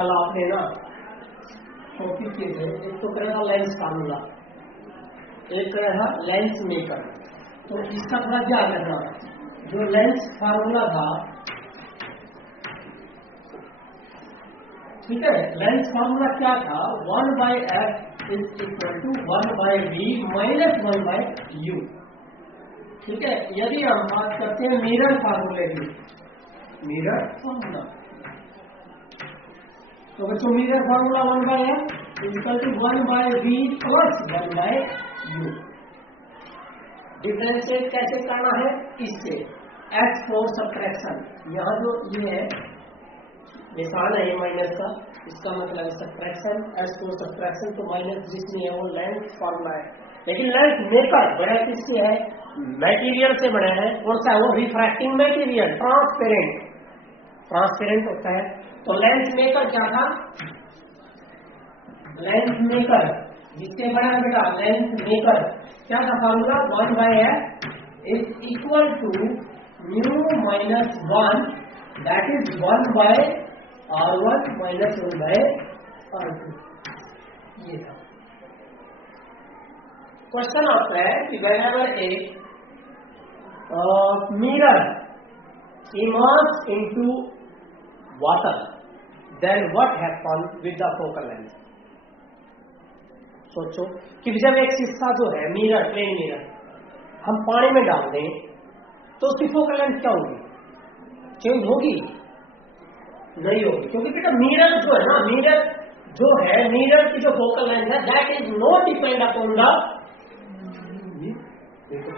कल आपने ना टॉपिक किए थे, एक तो करेगा लेंस फार्मूला, एक करेगा लेंस मेकर। तो इसका थोड़ा क्या करना, जो लेंस फार्मूला था, ठीक है, लेंस फार्मूला क्या था, 1/f is equal to 1/v minus 1/u। ठीक है, यदि हम बात करते हैं मिरर फार्मूले की, मिरर फार्मूला, तो बच्चों mirror formula 1/f equal to 1/v plus 1/u। Differentiate कैसे करना है, इससे x4 सब्ट्रैक्शन, यहाँ जो ये है निशान है ये माइनस का, इसका मतलब सब्ट्रैक्शन, x4 सब्ट्रैक्शन, तो माइनस जिसमें है वो लेंथ फार्मूला है। लेकिन लेंथ मेकर बड़ा किससे है, मटेरियल से बना है, कौन सा है वो, रिफ्रैक्टिंग मटेरियल, ट्रांसपेरेंट होता है। तो लेंस मेकर क्या था, लेंस मेकर जिससे बड़ा है बेटा, लेंस मेकर क्या था formula, 1/f is equal to mu minus 1, that is 1/r1 minus 1/r2। ये था क्वेश्चन आता है कि whenever a mirror immerses into water, then what happens with the focal length। सोचो कि जब एक शीशा जो है मिरर, प्लेन मिरर हम पानी में डाल दें तो उसकी फोकल लेंथ क्या होगी, चेंज होगी? नहीं होगी, क्योंकि बेटा मिरर जो है ना, मिरर जो है, मिरर की जो फोकल लेंथ है that is not depend upon the,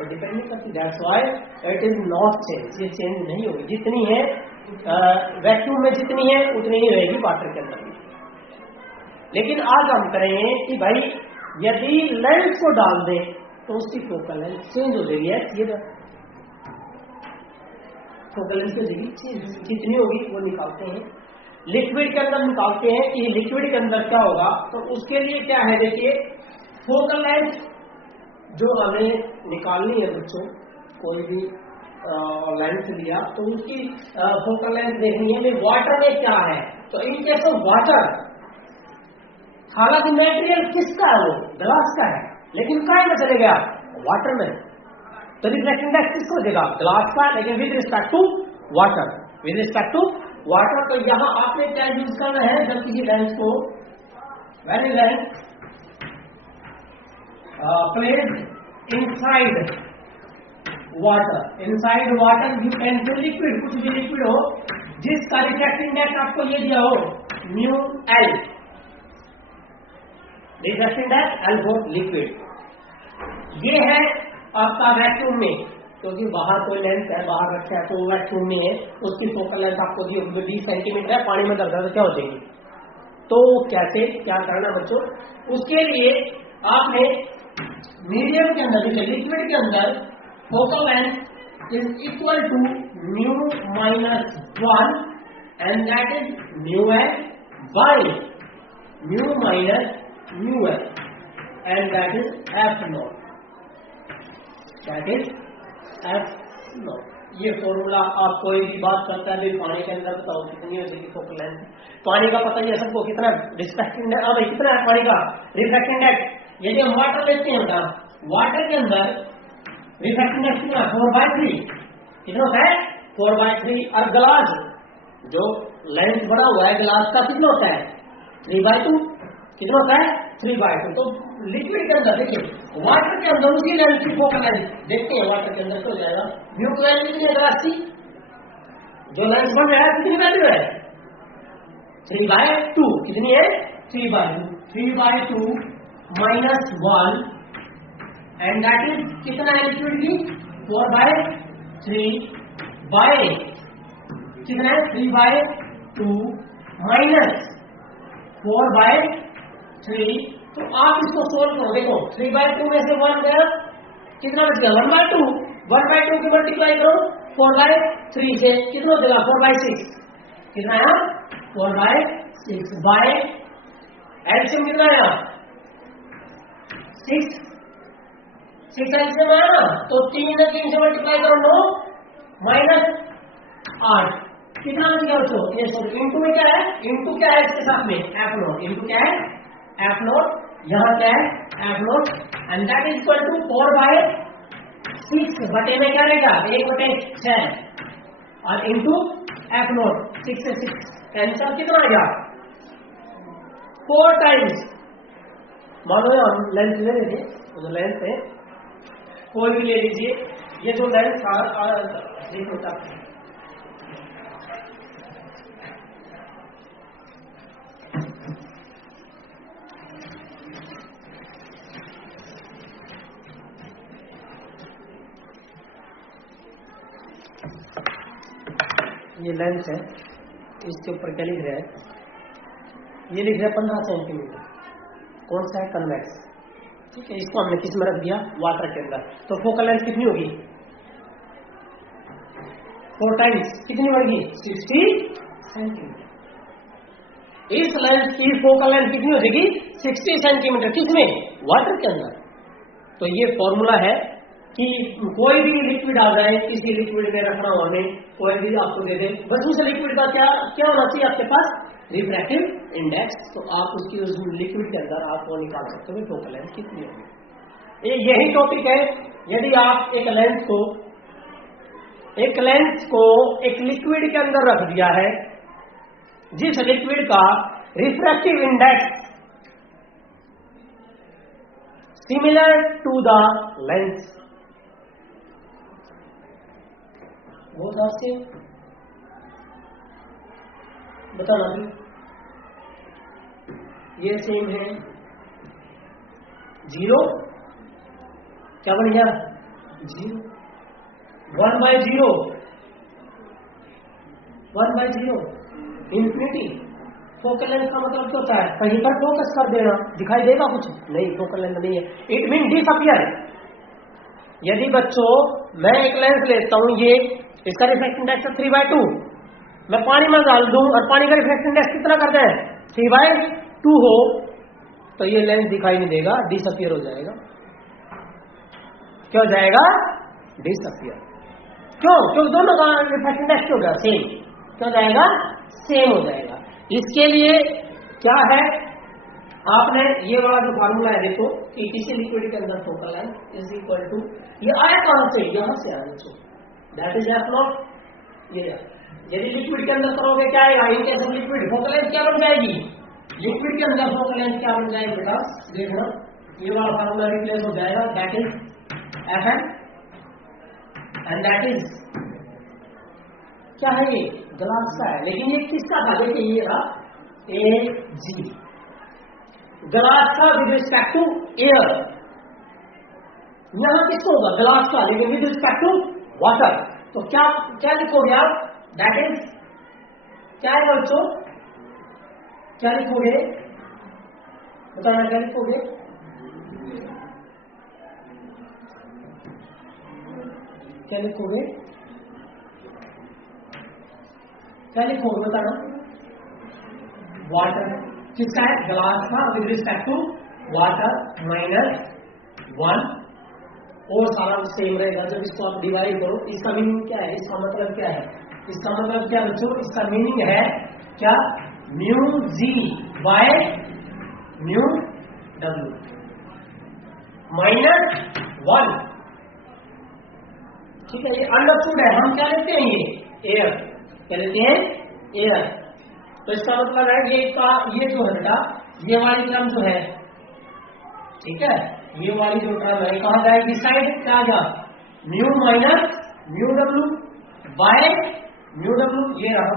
depend नहीं करती, that's why it is not change, ये चेंज नहीं होगी, जितनी है वैक्यूम में जितनी है उतनी ही रहेगी वाटर के अंदर भी। लेकिन आज हम करेंगे कि भाई यदि लेंस को डाल दें तो उसकी फोकल लेंथ चेंज हो जाएगी, ये फोकल लेंथ हो जाएगी चेंज, कितनी होगी वो निकालते हैं, लिक्विड के अंदर निकालते हैं कि लिक्विड के अंदर क्या होगा। तो उसके लिए क्या है, देखिए फोकल लेंथ जो हमें निकालनी है बच्चों, कोई भी लेंथ लिया तो उसकी फोकल लेंथ देखनी है। वाटर में क्या है, तो इन केस ऑफ वाटर, हालांकि मटेरियल किसका है, वो ग्लास का है, लेकिन काय में चले गया, वाटर में, तो रिफ्लेक्टिंग इंडेक्स किसको देगा, ग्लास का, लेकिन with respect to water, with respect to water. तो यहां आपने क्या यूज करना है, जब किसी लेंस को very length placed inside water you can say liquid, कुछ भी लिक्विड हो जिसका रिफ्लेक्टिंग इंडेक्स आपको ये दिया हो mu L, reflecting index L for liquid. ये है आपका वैक्यूम में, क्योंकि बाहर कोई लेंस है, बाहर रखा है तो वैक्यूम में है, उसकी फोकल लेंथ आपको दी होगी 20 सेंटीमीटर है, पानी में 10 क्या हो जाएगी। तो कैसे क्या करना बच्चों, उसके लिए आपने मीडियम के अंदर, लिक्विड के अंदर focal length is equal to mu minus 1 and that is mu L by mu minus mu L and that is F not, that is F not. ये फॉर्मूला आप कोई भी बात करता है, पानी के अंदर बताओ कितनी हो जाएगी फोकल लेंथ, पानी का पता ही है सबको, कितना रिफ्लेक्टिंग इंडेक्स, अब कितना है पानी का रिफ्लेक्टिंग इंडेक्स। यदि हम वाटर लेते हैं बेटा, वाटर के अंदर रिफ्लेक्टिंग इंडेक्स कितना, 4/3, कितना होता है 4/3, और ग्लास जो लेंथ बड़ा हुआ है ग्लास का कितना होता है 3/2, कितना होता है 3/2। तो लिक्विड के अंदर देखिए, वाटर के अंदर उसी लेंथ की फोकल लेंथ देखते हैं, वाटर के अंदर तो जाएगा म्यू की वैल्यू कितनी है, ग्लास की जो लेंस बन रहा है कितनी वैल्यू है 3/2, कितनी है 3/2, 3/2 माइनस 1 एंड दैट इज कितना है लिक्विड की 4/3 बाय कितना है 3/2 माइनस 4/3। तो आप इसको सोल्व करो, देखो 3/2 में से 1 गया, कितना बच गया 1/2, 1/2 की मल्टीप्लाई करो 4/3 से, कितना हो जाएगा 4/6, कितना है 4/6 बाय एलसीएम कितना आया 6 एलसीएम आया ना, तो 3 से मल्टीप्लाई करो 9 माइनस 8, कितना बच गया बच्चों? ये सॉरी इनटू में क्या है, इनटू क्या है इसके साथ में एफ नॉट, इनटू क्या है एफ नॉट, यहाँ क्या है F not and that is equal to 4/6 बटे में क्या रहेगा 1/6 और इनटू एफ नॉट 6 से 6 आंसर कितना आ गया 4 टाइम्स। मानो हम लेंथ ले लेंगे तो लेंथ है कोई भी ले लीजिए, ये जो लेंथ था होता ये लेंथ है, इसके ऊपर क्या लिख रहा है, ये लिख रहा है 15 सेंटीमीटर, कौन सा है कन्वेक्स, ठीक है। इसको हमने किस में रख दिया वाटर के अंदर, तो फोकल लेंथ कितनी होगी 4 टाइम्स कितनी बढ़ेगी 60 सेंटीमीटर। इस लेंथ की फोकल लेंथ कितनी हो जाएगी 60 सेंटीमीटर, किसमें वाटर के अंदर। तो ये फॉर्मूला है कि कोई भी लिक्विड आ जाए, किसी लिक्विड में रखना हो हमें, कोई भी आपको दे दे, बस उस लिक्विड का क्या क्या होना चाहिए आपके पास रिफ्रैक्टिव इंडेक्स, तो आप उसकी उस लिक्विड के अंदर आप वो निकाल सकते हो फोकल लेंथ कितनी होगी। यही टॉपिक है। यदि आप एक लेंस को एक लिक्विड के अंदर रख दिया है, जिस लिक्विड का refractive index similar to the lens, वो आपसे बताना भी ये सेम है 0 क्या बन गया 0 1/0 इंफिनिटी। फोकल लेंथ का मतलब क्या होता है कहीं पर फोकस कर देना, दिखाई देगा कुछ नहीं, फोकल लेंथ नहीं है, इट मीन डिसअपियर। यदि बच्चों मैं एक लेंस लेता हूं, ये इसका रिफ्रैक्टिव इंडेक्स 3/2, मैं पानी में डाल दूं और पानी का रिफ्रैक्टिव इंडेक्स कितना करते हैं 3/2 हो, तो ये लेंस दिखाई नहीं देगा, डिसअपियर हो जाएगा। क्या हो जाएगा डिसअपियर। क्यों? क्योंकि दोनों का रिफ्रैक्टिव इंडेक्स होगा सेम, क्या हो जाएगा सेम हो जाएगा। इसके लिए क्या है, आपने ये वाला जो फार्मूला है देखो कि किसी लिक्विड के अंदर focal length is equal to, ये आया कहां से, यहां से आया बच्चों, दैट इज एफ नॉट। ये यदि लिक्विड के अंदर करोगे क्या आएगा, in case of liquid focal length क्या बन जाएगी, लिक्विड के अंदर फोकल लेंथ क्या बन जाएगी बेटा, देखना ये वाला फार्मूला रिप्लेस हो जाएगा, that is F N and that is क्या है, ये ग्लास का है, लेकिन ये किसका था, देखिए ये रहा ए जी, ग्लास का विद रिस्पेक्ट टू एयर, यहां किसको होगा ग्लास का, लेकिन विद रिस्पेक्ट टू वाटर। तो क्या क्या लिखोगे आप, दैट इज क्या है बच्चों, क्या लिखोगे बताना, क्या लिखोगे, क्या लिखोगे, क्या लिखोगे बताना, वाटर किसका है, ग्लास का विद रिस्पेक्ट टू वाटर -1, और सारा सेम रहेगा। जब इसको आप डिवाइड करो, इसका मीनिंग क्या है, इसका मतलब क्या है, इसका मतलब क्या बच्चों, इसका मीनिंग है क्या mu G by mu W -1, ठीक है। ये अंडरस्टूड है, हम क्या लेते हैं, ये एयर क्या लेते हैं, एयर। तो इसका मतलब है ये जो है बेटा, ये वाली टर्म जो है, ठीक है, ये वाली जो टर्म है कहां जाएगी, साइड क्या आ गया mu minus mu W bye mu W, ये रहा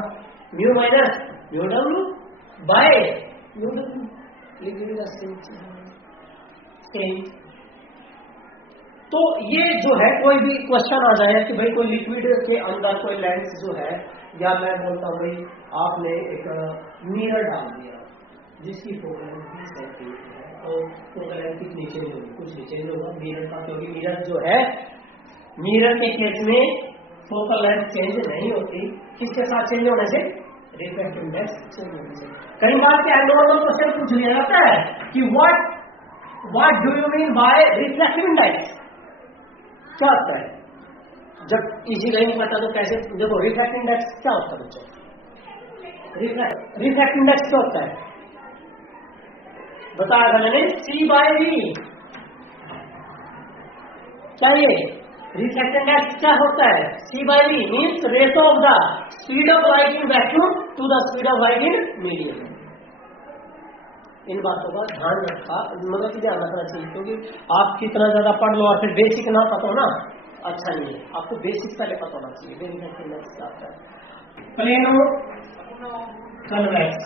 mu minus mu W bye mu W, तो ये जो है कोई भी क्वेश्चन आ जाए कि भाई कोई लिक्विड के अंदर कोई लेंस जो है, या मैं बोलता हूँ भाई आपने एक मिरर डाल दिया जिसकी फोकल लेंथ 20 सेंटीमीटर है, और फोकल लेंथ कितनी चेंज होगी, कुछ नहीं चेंज होगा मिरर का, क्योंकि मिरर जो है, मिरर के केस में फोकल लेंथ चेंज नहीं होती, किसके साथ चेंज होने से, रिफ्रैक्टिव इंडेक्स चेंज होने से। कई बार क्या नॉर्मल क्वेश्चन पूछ लिया जाता है कि what do you mean by refractive index, क्या होता है, जब इसी नहीं पता तो कैसे देखो रिफ्रैक्टिव इंडेक्स क्या होता है बच्चों? रिफ्रैक्टिव इंडेक्स क्या होता है बताया था मैंने C/V। क्या ये रिफ्रैक्टिव इंडेक्स क्या होता है? C/V means ratio of the speed of light in vacuum to the speed of light in medium. इन बातों का ध्यान रखा मतलब ध्यान रखना चाहिए, क्योंकि आप कितना ज्यादा पढ़ लो और फिर बेसिक ना पता हो ना अच्छा नहीं है। आपको बेसिक पहले पता होना चाहिए। रिफ्रैक्टिव इंडेक्स क्या होता है? Plano convex.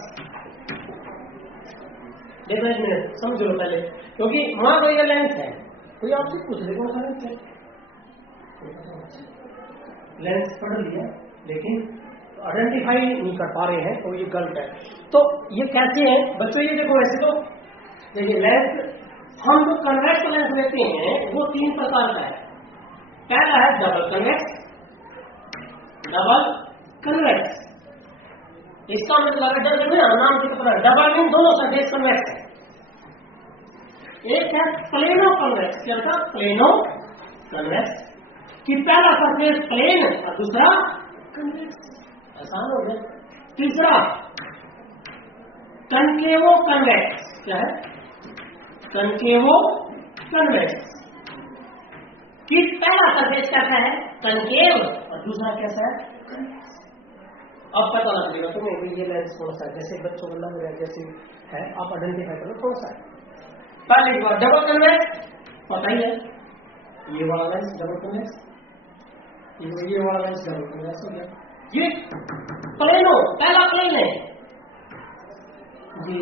देखो एक मिनट समझ लो पहले, क्योंकि वहां कोई लेंस है, कोई आपसे पूछ ले कौन सा लेंस है, लेंस पढ़ लिया लेकिन आइडेंटिफाई नहीं कर पा रहे हैं तो ये गलत है। तो ये कैसे है बच्चों? ये देखो वैसे तो देखिए लेंस हम जो कन्वेक्स लेंस लेते हैं वो 3 प्रकार का है। पहला है डबल कन्वेक्स। डबल कन्वेक्स इसका मतलब है नाम से पता है, डबल मीन दोनों सरफेस कन्वेक्स है। एक है प्लेनो कन्वेक्स। क्या था? प्लेनो कन्वेक्स कि पहला सरफेस प्लेन और दूसरा कन्वेक्स। आसान हो गया। तीसरा कनकेवो कन्वेक्स। क्या है? कनकेवो कन्वेक्स कि पहला सरफेस कैसा है? कनकेव और दूसरा कैसा है? कन्वेक्स। अब पता लगेगा तुम्हें ये लेंस कौन सा है। जैसे बच्चों को लग रहा है जैसे है आप आइडेंटिफाई करो कौन सा है। पहली बार डबल कन्वेक्स पता ही है, ये वाला लेंस डबल कन्वेक्स, ये वाला लेंस डबल कन्वेक्स हो गया। ये प्लेनो पहला प्लेन है जी,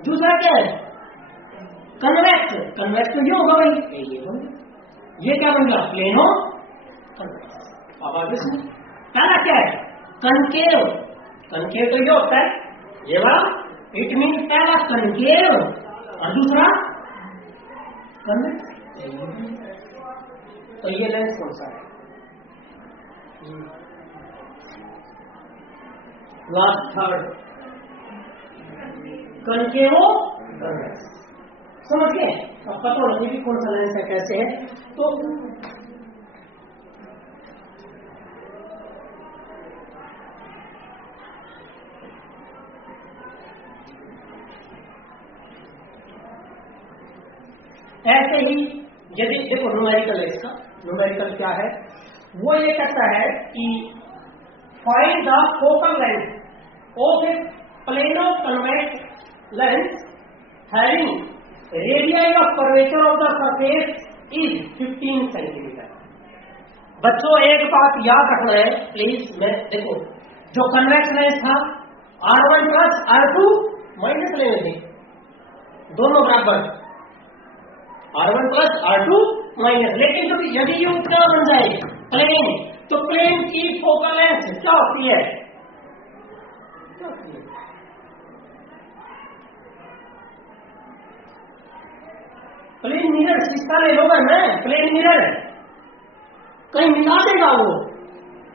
दूसरा क्या है? कन्वेक्स। कन्वेक्स तो ये होगा भाई, ये क्या बन गया? Plano convex. अब आगे सुनो, पहला क्या है? कनकेव। कनकेव तो ये होता है ये वाला, इट मीन पहला कनकेव और दूसरा कन्वेक्स। तो ये लेंस कौन सा है? Last third concave convex. समझ गए? अब पता होना चाहिए कौन सा लेंस है कैसे है। तो ऐसे ही यदि देखो न्यूमेरिकल है इसका, न्यूमेरिकल क्या है? वो ये कहता है कि find the focal length of A plano convex lens having radius of curvature of the surface is 15 centimetre. बच्चों एक बात याद रखना है प्लीज। मैं देखो जो कन्वेक्स लेंस था R1 प्लस R2 माइनस लेने थे, दोनों बराबर R1 प्लस R2 माइनस। लेकिन तो यदि ये क्या बन जाए प्लेन, तो प्लेन की फोकल लेंथ क्या होती है? प्लेन मिरर शीशा ले लोगे मैं, प्लेन मिरर कहीं मिला देगा वो,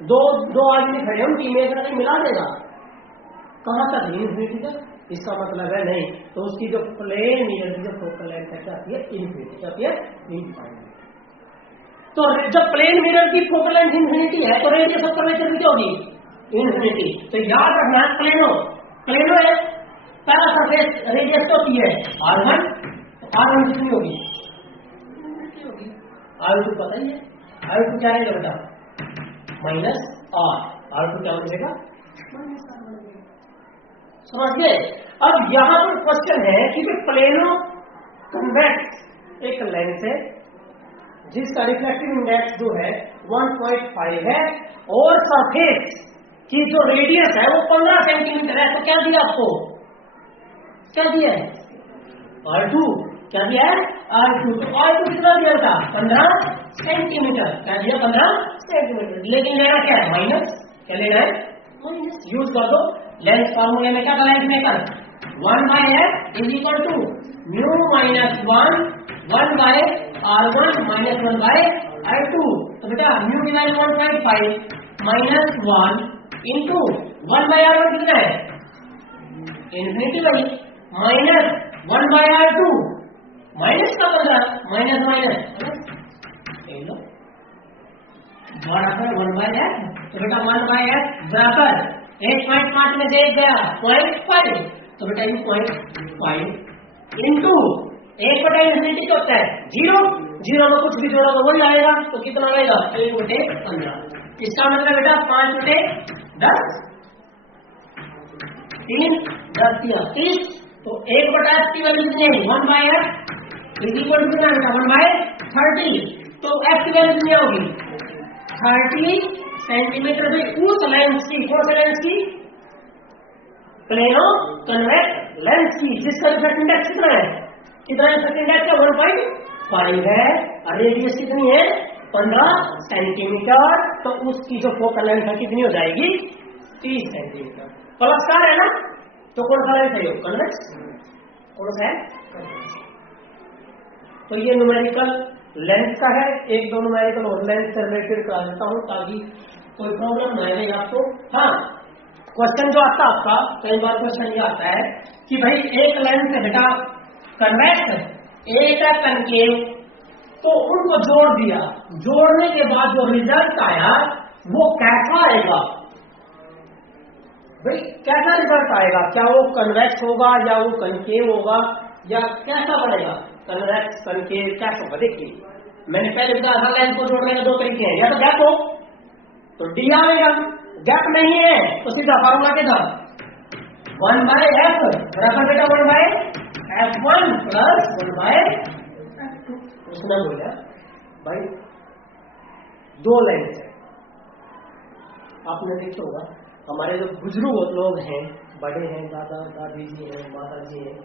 दो आदमी खड़े हम टीम में कहीं मिला देगा, कहां तक इन्फिनिटी तक? इसका मतलब है नहीं। तो उसकी जो प्लेन मिरर की जो फोकल लेंथ है क्या आती है? इन्फिनिटी। क्या आती है? इनफाइनाइट। तो जब प्लेन मिरर की फोकल लेंथ इन्फिनिटी है तो रेडियस ऑफ कर्वेचर भी होगी इन्फिनिटी। तो याद रखना प्लेनो प्लेनो है, पहला सरफेस रेडियस क्या होती है? R1। R1 कितनी होगी? R2 पता ही है, R2 क्या रहेगा बेटा? Minus R। R2 क्या बनेगा? समझ गए? अब यहां पर क्वेश्चन है कि प्लेनो कन्वेक्स एक लेंस है जिसका रिफ्लेक्टिव इंडेक्स जो है 1.5 है और सरफेस की जो रेडियस है वो 15 सेंटीमीटर है। तो क्या दिया आपको? क्या दिया है? R2। क्या दिया है? R2। तो R2 कितना दिया था? 15 सेंटीमीटर। क्या दिया? 15 सेंटीमीटर। लेकिन लेना क्या है? माइनस। क्या लेना है? माइनस। यूज कर दो लेंस फॉर्मूले में। क्या था lens maker? 1/f is equal to mu minus 1 R1 minus 1/R2। तो बेटा mu divide 1.5 minus 1 into 1/R1 कितना है? इन्फिनिटी भाई, माइनस 1/R2 माइनस का 15 माइनस माइनस बराबर 1/f। तो बेटा 1/f बराबर 1.5 में दे गया 0.5, तो बेटा ये 0.5 इंटू 1/∞ क्या होता है 0, 0 में कुछ भी जोड़ा तो वही आएगा, तो कितना आएगा 1/15। इसका मतलब बेटा 5/10, 3 10 या 30, तो 1/f की वैल्यू कितनी है 1/f इज इक्वल टू कितना बेटा 1/30। तो f की वैल्यू कितनी होगी 30 सेंटीमीटर में उस लेंस की, कौन सा लेंस की, प्लेनो कन्वेक्स लेंस की, जिसका रिफ्रैक्टिव इंडेक्स कितना है, कितना रिफ्रैक्टिव इंडेक्स है 1.5 है, और रेडियस कितनी है 15 सेंटीमीटर, तो उसकी जो फोकल लेंथ है कितनी हो जाएगी 30 सेंटीमीटर। प्लस का है ना, तो कौन सा लेंस है कन्वेक्स, कौन सा है। तो ये न्यूमेरिकल लेंथ का है। एक दो न्यूमेरिकल और लेंथ से रिलेटेड करा देता हूं ताकि कोई प्रॉब्लम ना आए आपको। हाँ, क्वेश्चन जो आता है आपका, कई बार क्वेश्चन ये आता है कि भाई एक लेंस है बेटा कन्वेक्स, एक है कनकेव, तो उनको जोड़ दिया, जोड़ने के बाद जो रिजल्ट आया वो कैसा आएगा, भाई कैसा रिजल्ट आएगा, क्या वो कन्वेक्स होगा या वो कनकेव होगा या कैसा बनेगा, कन्वेक्स कनकेव कैसा होगा। देखिए मैंने पहले बताया था लेंस को जोड़ने के दो तरीके हैं, या तो गैप हो तो डी आएगा, गैप नहीं है तो सीधा फार्मूला के था 1/f बराबर बेटा 1/f1 प्लस 1/f2। उसने बोला भाई दो लेंस है, आपने देखा होगा हमारे जो बुजुर्ग लोग हैं, बड़े हैं, दादा दादी जी हैं, माता जी हैं,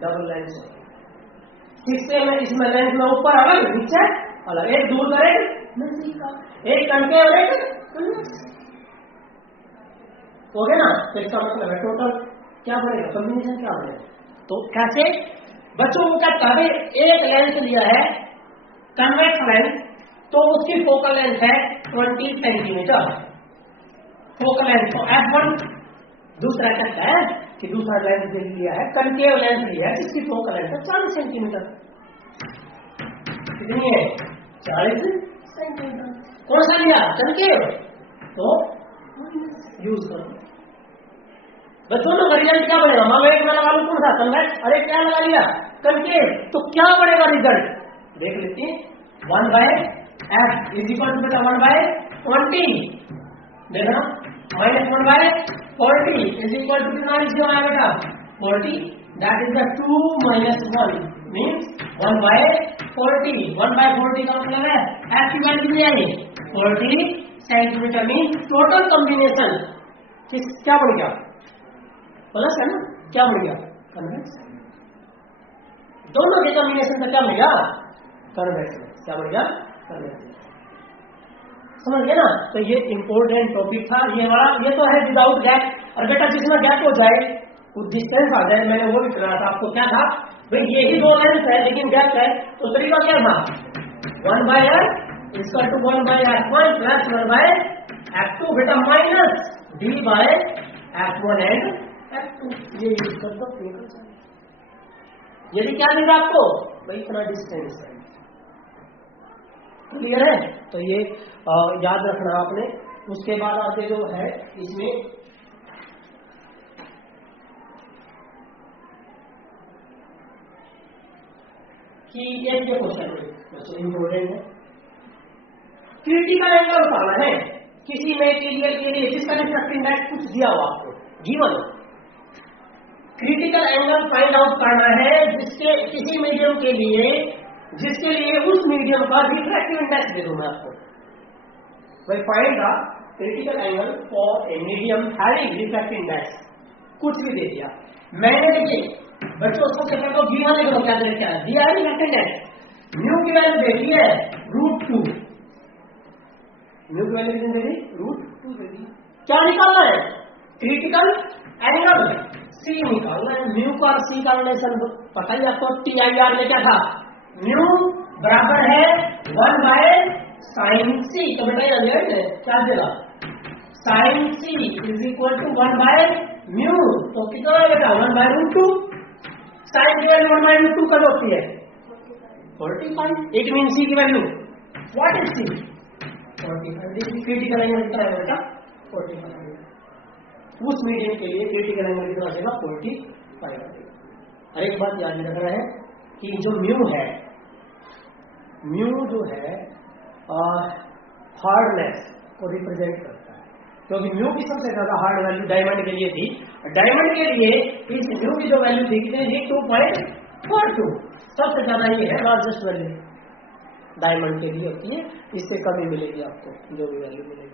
डबल लेंस है, किससे में इसमें लेंस में ऊपर अलग नीचे अलग, एक दूर करे एक कनके और एक हो गया ना, तो इसका मतलब है टोटल क्या बनेगा, कॉम्बिनेशन क्या बनेगा। तो कैसे बच्चों को क्या कहते, एक लेंस लिया है कन्वेक्स लेंस, तो उसकी फोकल लेंथ है 20 सेंटीमीटर फोकल लेंथ, तो f1। दूसरा कहता है कि दूसरा लेंस लिया है कनकेव लेंस लिया है जिसकी फोकल लेंथ है 40 सेंटीमीटर, कितनी है 40 सेंटीमीटर। कौन सा लिया कनकेव, तो यूज करो बच्चों का रिजल्ट क्या बनेगा, मान लो एक मैं लगा लू कौन सा कन्वेक्स, अरे क्या लगा लिया कनकेव, तो क्या बनेगा रिजल्ट देख लेते हैं 1/f इज इक्वल टू बेटा 1/20, देखना माइनस 1/40 इज इक्वल टू कितना लिखिए आया बेटा 40, that is the 2 minus 1 means 1/40। 1/40 का मतलब है f की वैल्यू कितनी आई 40 सेंटीमीटर, मीन्स टोटल कॉम्बिनेशन किस क्या बन गया प्लस है ना, क्या बन गया कन्वेक्स, दोनों के कॉम्बिनेशन का क्या बन गया कन्वेक्स, क्या बन गया कन्वेक्स, समझ गए ना। तो ये इंपॉर्टेंट टॉपिक था ये हमारा, ये तो है विदाउट गैप, और बेटा जिसमें गैप हो जाए कुछ डिस्टेंस आ जाए, मैंने वो भी कराया था आपको, क्या था भाई यही दो लेंस है लेकिन गैप है, तो तरीका क्या था 1/f इसका टू 1/f1 प्लस 1/f2 बेटा माइनस d/f1 एंड f2, ये यूज कर सकते हैं। यदि क्या मिला आपको भाई इतना डिस्टेंस है, क्लियर है, तो ये याद रखना आपने। उसके बाद आगे जो है इसमें कि एक जो क्वेश्चन इंपॉर्टेंट है, क्रिटिकल एंगल बताना है किसी मटेरियल के लिए जिसका रिफ्रैक्टिव इंडेक्स कुछ दिया हुआ आपको given, critical angle find out करना है जिसके किसी मीडियम के लिए, जिसके लिए उस मीडियम का रिफ्रैक्टिव इंडेक्स दे दूं मैं आपको, भाई find the critical angle for a medium having refractive index, कुछ भी दे दिया मैंने, देखिए बच्चों सबसे पहले तो गिवन लिख लो, क्या दिया है रिफ्रैक्टिव इंडेक्स, न्यू की वैल्यू दे दी है √2, न्यू की वैल्यू कितनी दे दी √2 दे दी, क्या निकालना है क्रिटिकल एंगल सी निकालना है, न्यू का सी का रिलेशन पता ही आपको, TIR में क्या था न्यू बराबर है 1/sin c, तो बेटा क्या देगा sin c is equal to 1/μ, तो कितना है बेटा 1/√2, साइन की वैल्यू 1/√2 कब होती है 45, इट मीन c की value what is c 45 degree. Critical angle कितना है बेटा 45 डिग्री। उस मीडियम के लिए क्रिटिकल एंगल कितना आ जाएगा 45 डिग्री। हर एक बात याद रखना है कि जो म्यू है, म्यू जो है हार्डनेस को रिप्रेजेंट करता है, क्योंकि म्यू की सबसे ज्यादा हार्ड वैल्यू डायमंड के लिए थी। डायमंड के लिए इस म्यू की जो वैल्यू दिखते हैं 2.42, सबसे ज्यादा ये है लार्जेस्ट वैल्यू डायमंड के लिए होती है। इससे कमी मिलेगी आपको जो भी वैल्यू मिलेगी।